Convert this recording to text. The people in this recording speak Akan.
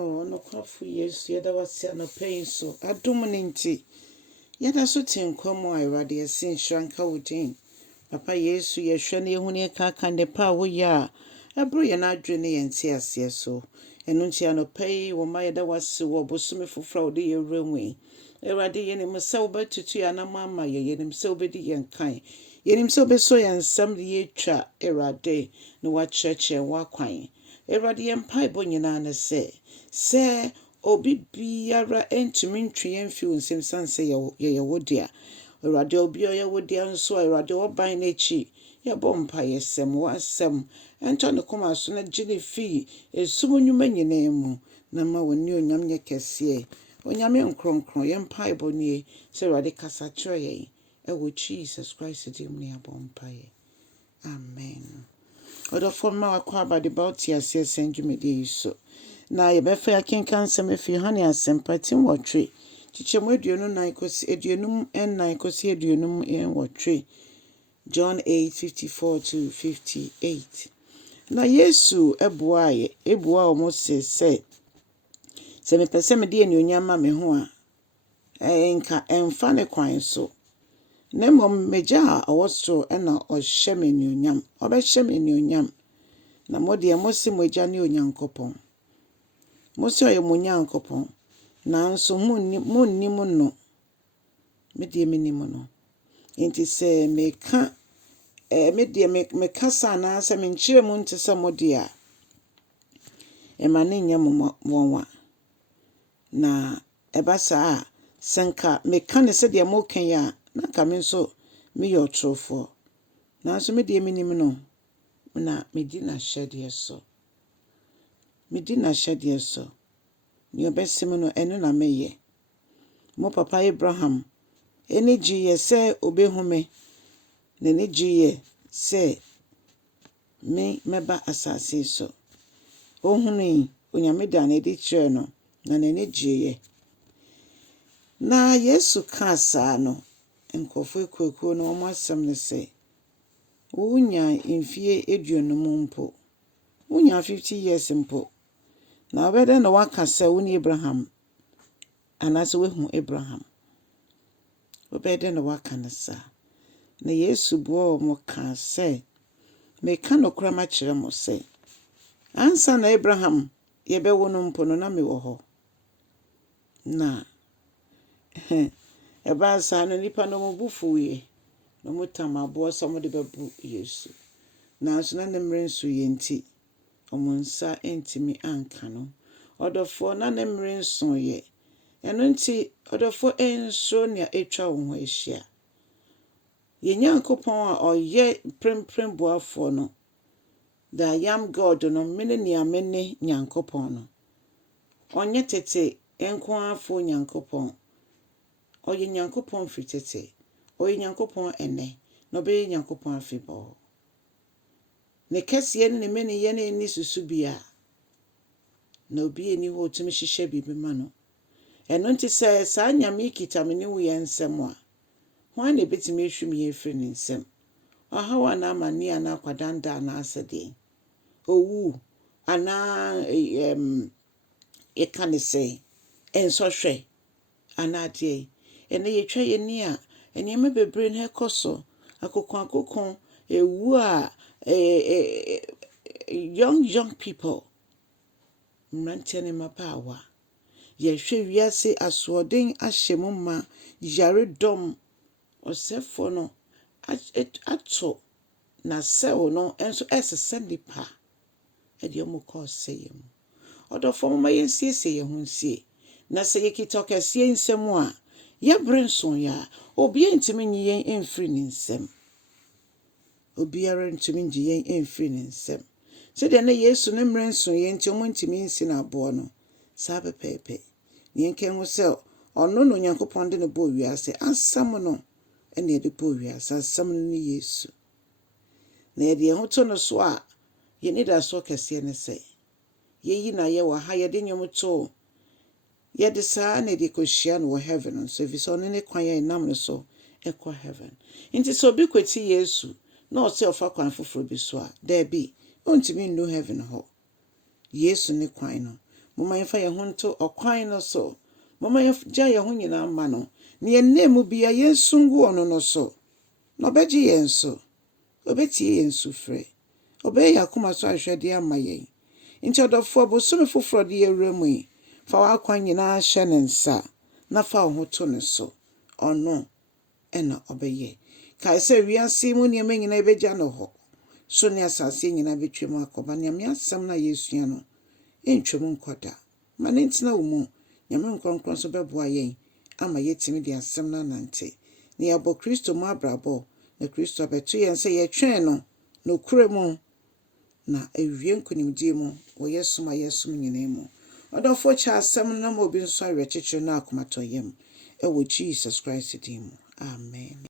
Oh, no kwafu Yesu yada wasi anɔpɛ so adom ne nti yada so te nkwa mu a Awurade yɛse nhyira nka wo din. Papa Yesu yɛhwɛ ne yehu ne yɛkaka nnepa a woyɛ a ɛboro yɛn adwene ne yɛn te aseɛ so. Ɛno nti anɔpɛ yi wo ma yɛda wase wɔ bosome foforɔ a wode yɛwura mu yi. Awurade yɛnim sɛ wobɛtutu yɛn anam ama yɛnim sɛ wobɛdi yɛn kan. Yɛnim sɛ wobɛsɔ yɛn nsɛm de yɛtwa Awurade na wakyerɛkyerɛ w'akwan. Awurade yɛn mpaebɔ nyinaa ne sɛ obi biara ntumi ntwe yɛn mfi wo nsɛm san sɛ yɛyɛ wo dea. Awurade obi a ɔyɛ wo dea nso a Awurade wɔban n'akyi yɛbɔ mpaeɛ sɛm w'asɛm ɛntɔ ne koma so na gye ne fii esum nnwuma nyinaa mu na ma w'ani onyam nyɛ kɛseɛ. Onyame nkronkron yɛn mpaebɔ nie sɛ Awurade kasa kyerɛ yɛn ɛwɔ Jesus Christ dim ne yɛbɔ mpaeɛ. Amen. Ɔdɔfoɔ ma wakɔ abade ba ɔte aseɛ sɛ dwumadie yi so. Na yɛbɛfa akenka nsɛm afi Yohane asɛmpa tim wɔtwe. Kyekyɛmu aduonum ɛnan kɔsi aduonum nwɔtwe. John 8:54-58. Na Yesu ɛboa ɔmo sɛ mepɛ sɛ mede anuonyam ma me ho a ɛnka ɛmfa ne kwan so. Na mmom megya a ɔwɔ soro ɛna ɔhyɛ me anuonyam. Ɔbɛhyɛ me anuonyam. Na mo deɛ mo se mo agya ne Onyankopɔn. Mo se ɔyɛ mo Nyankopɔn. Nanso monnim no. Me deɛ menim no. Enti sɛ meka mekasa anaasɛ menkyerɛ mu nte sɛ mo deɛ a ɛma ne nyɛ mo wɔnwa. Na ɛba saa a sɛ nka meka ne sɛdeɛ moka yi a na nka me nso meyɛ ɔtorofoɔ. Nanso me deɛ menim no na medi n'ahyɛdeɛ so. Nea ɔbɛsim no ɛno na meyɛ. Mo papa Abraham ɛne gyeeɛ sɛ obehu me na ne gyeeɛ sɛ me mɛba asase so. Ohunu Onyame da na ɛde kyerɛ no na n'ani gyeeɛ. Na Yesu kaa saa no nkurɔfoɔ ekuokuo no wɔn asɛm ne sɛ wonya mfie 20 mpo. Wonya 50 years mpo. Na wobɛdɛ na waka sɛ wo ne Abraham anaasɛ woahu Abraham. Wobɛdɛ na waka ne saa. Na Yesu boɔ mo kaa sɛ meka nokora makyerɛ mo sɛ ansa na Abraham yɛbɛwo no mpo no na mewɔ hɔ. Na ɛbaa saa no nipa no mo bu fuwie. Na mo tam aboɔ sɛ mo de bɛbu Yesu. Nanso na ne mmerɛ nso yɛ nti ɔmo nsa ntimi anka no. Ɔdɔfoɔ na ne mmerɛ nso yɛ. Ɛno nti ɔdɔfoɔ ensuro nea etwa wo ho ahyia. Yɛ Nyankopɔn a ɔyɛ prempren boafoɔ no. The I am God no Mene Nia Mene Nyankopɔn no. Ɔnyɛ tete enkoafo Nyankopɔn. Ɔyɛ Nyankopɔn firi tete. Ɔyɛ Nyankopɔn ɛnɛ. Na ɔbɛyɛ Nyankopɔn afebɔɔ. Ne kɛseɛ ne mene yɛ ne ni susu bia. Na obi eni hɔ otumi hyehyɛ bibi ma no. Ɛno nti sɛ saa nyame kita me ne wo yɛ nsɛm a hwan na ebetumi ehwim yɛ firi ne nsɛm. Ɔhaw ana amane ana akwadanda ana asɛdeɛ. Owu ana ɛka ne sɛ ensɔhwɛ ana adeɛ. Ɛna yɛtwa yɛ ni a nneɛma bebree na ɛkɔ so. Akokɔ ewu a young people. Mmeranteɛ ne mmabaawa. Yɛhwɛ wiase asoɔden ahyɛ mu ma yaredɔm. Ɔsɛfoɔ no ato na sɛw no nso ɛsesɛ nipa. Ɛde ɔmo kɔ ɔsɛe mu. Ɔdɔfoɔ moma yɛnsiesie yɛn ho nsie. Na sɛ yɛkita ɔkɛseɛ nsɛm a yɛbrɛ nso ya obiara ntumi nyi yɛn mfiri ne nsɛm. Obiara ntumi nyi yɛn mfiri ne nsɛm. Sɛdeɛ na Yesu ne mmerɛ nso yɛ nti ɔmo ntumi nsi n'aboɔ no. Saa pɛpɛɛpɛ. Yɛnka ho sɛ ɔno no Nyankopɔn de ne bɔɔ wiase. Asɛm no ɛna yɛde bɔɔ wiase. Asɛm no ne Yesu. Na yɛde yɛn ho to no so a yɛne da so kɛseɛ ne sɛ yɛyi na yɛwɔ ha yɛde nnwom to yɛde saa na yɛde kɔhyia no wɔ heaven nso ɛfiri sɛ ɔno ne kwan yɛ nam no so ɛkɔ heaven. Nti sɛ obi kwati Yesu na ɔsɛ ɔfa kwan foforɔ bi so a daabi ɔntumi nnu heaven hɔ. Yesu ne kwan no Mama yɛfa yɛn ho nto ɔkwan no so. Mama yɛgya yɛn ho nyinaa ma no. Ne yɛn nna mu bia yɛnsungu ɔno no so. Na ɔbɛgye yɛn so. Ɔbɛtie yɛn sufrɛ. Ɔbɛyɛ yɛn akoma so ahwɛdeɛ ama yɛn. Nti ɔdɔfoɔ bosome foforɔ de yɛwura mu yi, fa w'akwan nyinaa hyɛ ne nsa na fa wo ho to ne so. Ɔno ɛna ɔbɛyɛ. Kae sɛ wiase mu nneɛma nyinaa bɛgya no hɔ. So ne asase nyinaa bɛtwa mu akɔba. Nyame asɛm na yɛsua no ɛntwa mu nkɔda. Ma ne ntena wo mu. Nyame nkronkron so bɛboa yɛn ama yɛtumi de asɛm no anante. Na yɛabɔ Kristo mu abrabɔ. Na Kristo abɛto yɛn sɛ yɛtwɛn no na okura mu. Na ewie nkonimdie mu wɔ yɛsom a yɛsom nyinaa mu. Ɔdɔfoɔ kyɛ asɛm no na ma obi nso awerɛkyekyere no akomatɔ yam. Ɛwɔ Jesus Christ din mu. Amen.